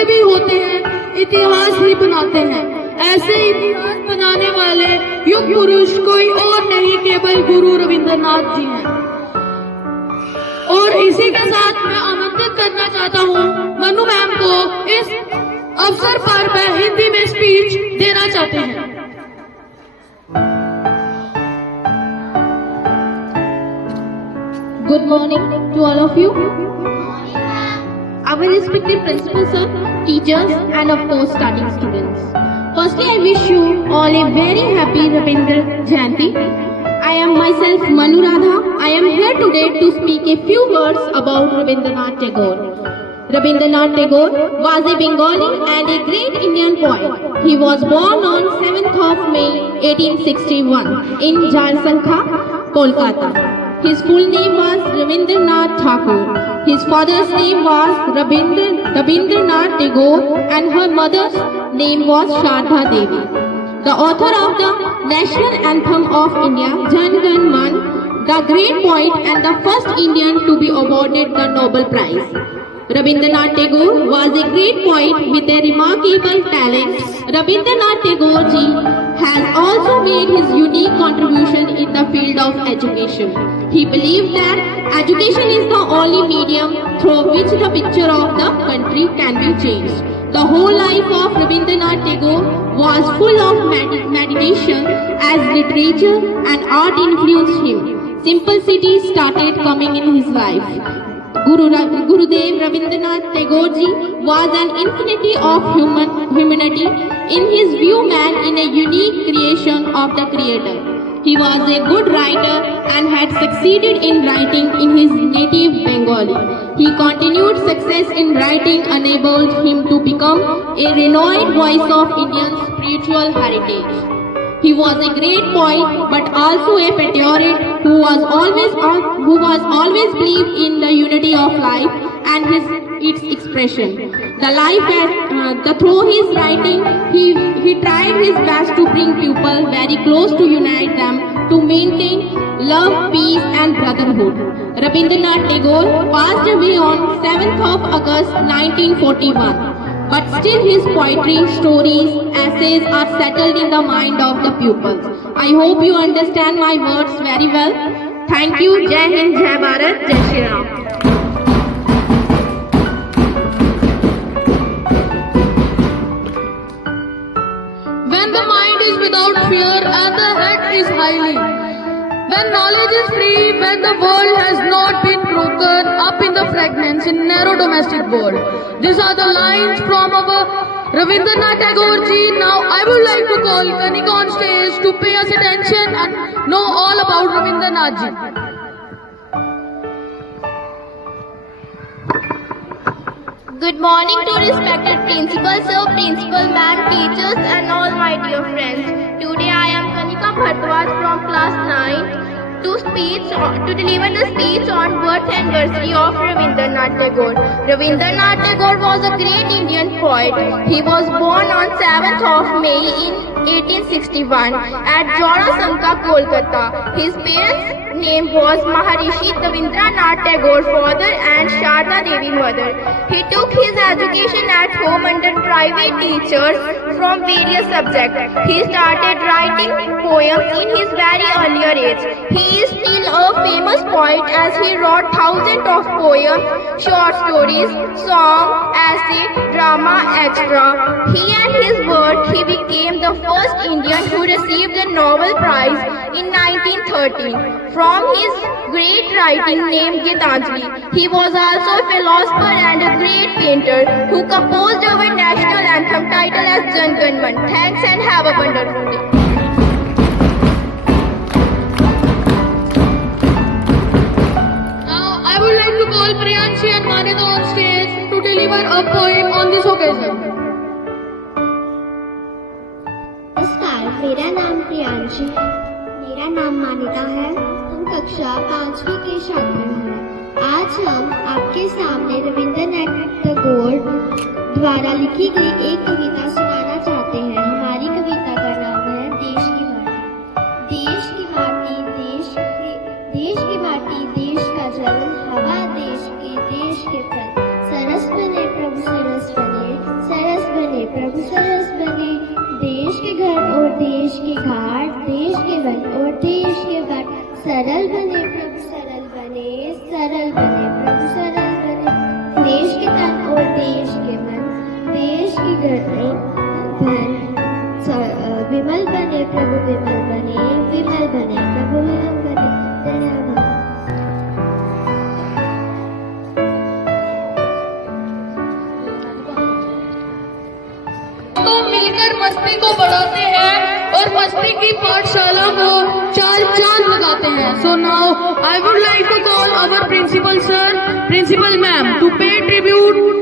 जैसे भी होते हैं इतिहास ही बनाते हैं। ऐसे इतिहास बनाने वाले युग पुरुष कोई और नहीं केवल गुरु रविंद्रनाथ जी हैं। और इसी के साथ मैं आमंत्रित करना चाहता हूँ मनु मैम को। इस अवसर पर वह हिंदी में स्पीच देना चाहते हैं। Good morning to all of you. Our respected principal sir, teachers and of course studying students. Firstly, I wish you all a very happy Rabindra Jayanti. I am myself Manu Radha. I am here today to speak a few words about Rabindranath Tagore. Rabindranath Tagore was a Bengali and a great Indian poet. He was born on 7th of May 1861 in Jarsankha, Kolkata. His full name was Rabindranath Tagore. His father's name was Rabindranath Tagore and her mother's name was Sharda Devi. The author of the national anthem of India, Jan Gan Man, the great poet and the first Indian to be awarded the Nobel Prize. Rabindranath Tagore was a great poet with a remarkable talent. Rabindranath Tagore ji has also made his unique contribution in the field of education. He believed that education is the only medium through which the picture of the country can be changed. The whole life of Rabindranath Tagore was full of meditation as literature and art influenced him. Simplicity started coming in his life. Gurudev Rabindranath Tagore ji was an infinity of humanity. In his view, man in a unique creation of the Creator. He was a good writer and had succeeded in writing in his native Bengali. He continued success in writing enabled him to become a renowned voice of Indian spiritual heritage. He was a great poet but also a patriot who was always believed in the unity of life and its expression. Through his writing, he tried his best to bring people very close to unite them to maintain love, peace and brotherhood. Rabindranath Tagore passed away on 7th of August 1941. But still his poetry, stories, essays are settled in the mind of the pupils. I hope you understand my words very well. Thank you. Jai Hind, Jai Bharat, Jai Shri Ram. When the mind is without fear and the head is highly, when knowledge is free, when the world has not been broken up in the fragments in narrow domestic world. These are the lines from our Rabindranath Tagore ji. Now I would like to call Kanika on stage to pay us attention and know all about Rabindranath ji. Good morning to respected principal sir, principal ma'am, teachers and all my dear friends. Today I am Kanika Bhardwaj from class 9 to deliver the speech on birth anniversary of Rabindranath Tagore. Rabindranath Tagore was a great Indian poet. He was born on 7th of May in 1861 at Jorasanka, Kolkata. His parents' name was Maharishi Rabindranath Tagore father and Sharda Devi mother. He took his education at home under private teachers from various subjects. He started writing poems in his very earlier age. He is still a famous poet as he wrote thousands of poems, short stories, songs, essays, drama, etc. He and his work, he became the first Indian who received the Nobel Prize in 1913 from his great writing named Gitanjali. He was also a philosopher and a great painter who composed our national anthem titled as Jan Gan Man. Thanks and have a wonderful day. Now I would like to call Priyanshi and Manita on stage to deliver a poem on this occasion. नमस्कार, मेरा नाम प्रियांशी है। मेरा नाम मानिता है। हम कक्षा 5वीं के छात्र हैं। आज हम आपके सामने रविंद्रनाथ टैगोर द्वारा लिखी गई एक कविता सुनाना चाहते हैं। हमारी कविता का नाम है देश की माटी। देश की माटी, देश की माटी, देश का जल, हवा देश के फल, सरस बने प्रभु सरस बने, प्रभु सरस बने। देश के घर और देश के घाट, देश के वन और देश के बाट, सरल बने प्रभु सरल बने, सरल बने प्रभु सरल बने। देश के तन और देश के मन, देश की गर्दन धन, विमल बने प्रभु विमल बने, विमल बने प्रभु विमल बने। धन्यवाद। तो मिलकर मस्ती को बढ़ाते हैं और मस्ती की पाठशाला को चार चांद लगाते हैं। So now I would like to call our principal sir, principal ma'am to pay tribute